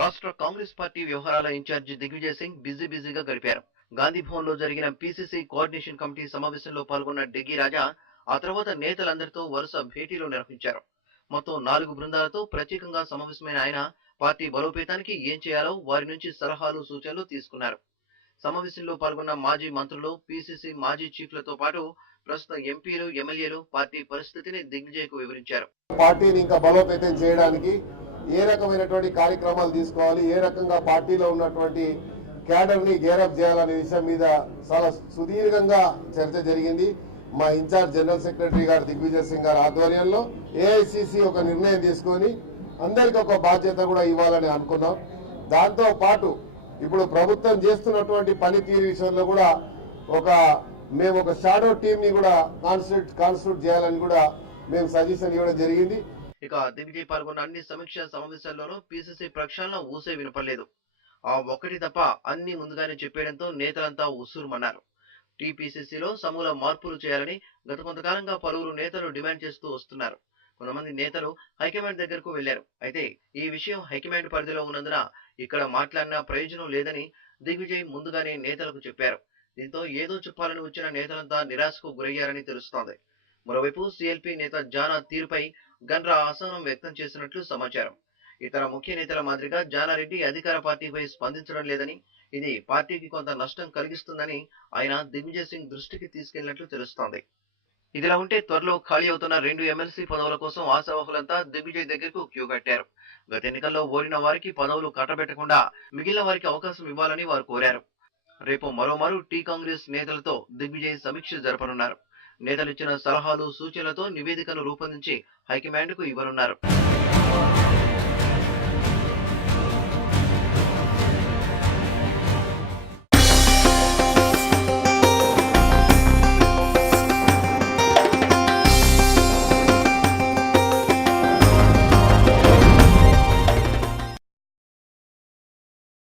రాష్ట్ర కాంగ్రెస్ పార్టీ వ్యవహారాల ఇన్ఛార్జి దిగ్విజయ్ సింగ్ బిజీగా గడిపారు. గాంధీ భవన్ లో జరిగిన పీసీసీ కోఆర్డినేషన్ కమిటీ సమావేశంలో పాల్గొన్న డిగ్గీ రాజా ఆ తర్వాత నేతలందరితో వరుస భేటీలు నిర్వహించారు. మొత్తం 4 బృందాలతో ప్రత్యేకంగా సమావేశమైన ఆయన పార్టీ బలోపేతానికి ఏం చేయాలో వారి నుంచి సలహాలు సూచనలు తీసుకున్నారు. సమావేశంలో పాల్గొన్న మాజీ మంత్రులు, పీసీసీ మాజీ చీఫ్లతో పాటు ప్రస్తుత ఎంపీలు, ఎమ్మెల్యేలు పార్టీ పరిస్థితిని దిగ్విజయ్కు వివరించారు. పార్టీని ఇంకా బలోపేతం చేయడానికి ఏ రకమైనటువంటి కార్యక్రమాలు తీసుకోవాలి, ఏ రకంగా పార్టీలో ఉన్నటువంటి క్యాడర్ ని గేరప్ చేయాలనే విషయం మీద చాలా సుదీర్ఘంగా చర్చ జరిగింది. మా ఇన్ఛార్జ్ జనరల్ సెక్రటరీ గారు దిగ్విజయ్ సింగ్ గారి ఆధ్వర్యంలో ఏఐసిసి ఒక నిర్ణయం తీసుకొని అందరికి ఒక బాధ్యత కూడా ఇవ్వాలని అనుకున్నాం. దాంతో పాటు ఇప్పుడు ప్రభుత్వం చేస్తున్నటువంటి పనితీరు విషయంలో కూడా మేము ఒక షాడో టీమ్ ని కూడా కాన్స్టిట్యూట్ చేయాలని కూడా మేము సజెషన్ ఇవ్వడం జరిగింది. ఇక దిగ్విజయ్ పాల్గొన్న అన్ని సమీక్ష సమావేశాల్లోనూ పీసీసీ ప్రక్షాళన ఊసే వినపడలేదు. ఆ ఒక్కటి తప్ప అన్ని ముందుగానే చెప్పేయడంతో నేతలంతా ఉస్సురుమన్నారు. టీపీసీసీలో సమూల మార్పులు చేయాలని గత కొంతకాలంగా పలువురు నేతలు డిమాండ్ చేస్తూ వస్తున్నారు. కొంతమంది నేతలు హైకమాండ్ దగ్గరకు వెళ్లారు. అయితే ఈ విషయం హైకమాండ్ పరిధిలో ఉన్నందున ఇక్కడ మాట్లాడినా ప్రయోజనం లేదని దిగ్విజయ్ ముందుగానే నేతలకు చెప్పారు. దీంతో ఏదో చెప్పాలని వచ్చిన నేతలంతా నిరాశకు గురయ్యారని తెలుస్తోంది. మరోవైపు సీఎల్పీ నేత జానా తీరుపై గండ్రా అసహనం వ్యక్తం చేసినట్లు సమాచారం. ఇతర ముఖ్య నేతల మాదిరిగా జానారెడ్డి అధికార పార్టీపై స్పందించడం లేదని, ఇది పార్టీకి కొంత నష్టం కలిగిస్తుందని ఆయన దిగ్విజయ్ సింగ్ దృష్టికి తీసుకెళ్లినట్లు తెలుస్తోంది. ఇదిలా ఉంటే త్వరలో ఖాళీ అవుతున్న 2 ఎమ్మెల్సీ పదవుల కోసం ఆశావహులంతా దిగ్విజయ్ దగ్గరకు క్యూ కట్టారు. గత ఎన్నికల్లో ఓడిన వారికి పదవులు కట్టబెట్టకుండా మిగిలిన వారికి అవకాశం ఇవ్వాలని వారు కోరారు. రేపు మరోమారు టీ కాంగ్రెస్ నేతలతో దిగ్విజయ్ సమీక్ష జరపనున్నారు. నేతలిచ్చిన సలహాలు, సూచనలతో నివేదికను రూపొందించి హైకమాండ్కు ఇవ్వనున్నారు.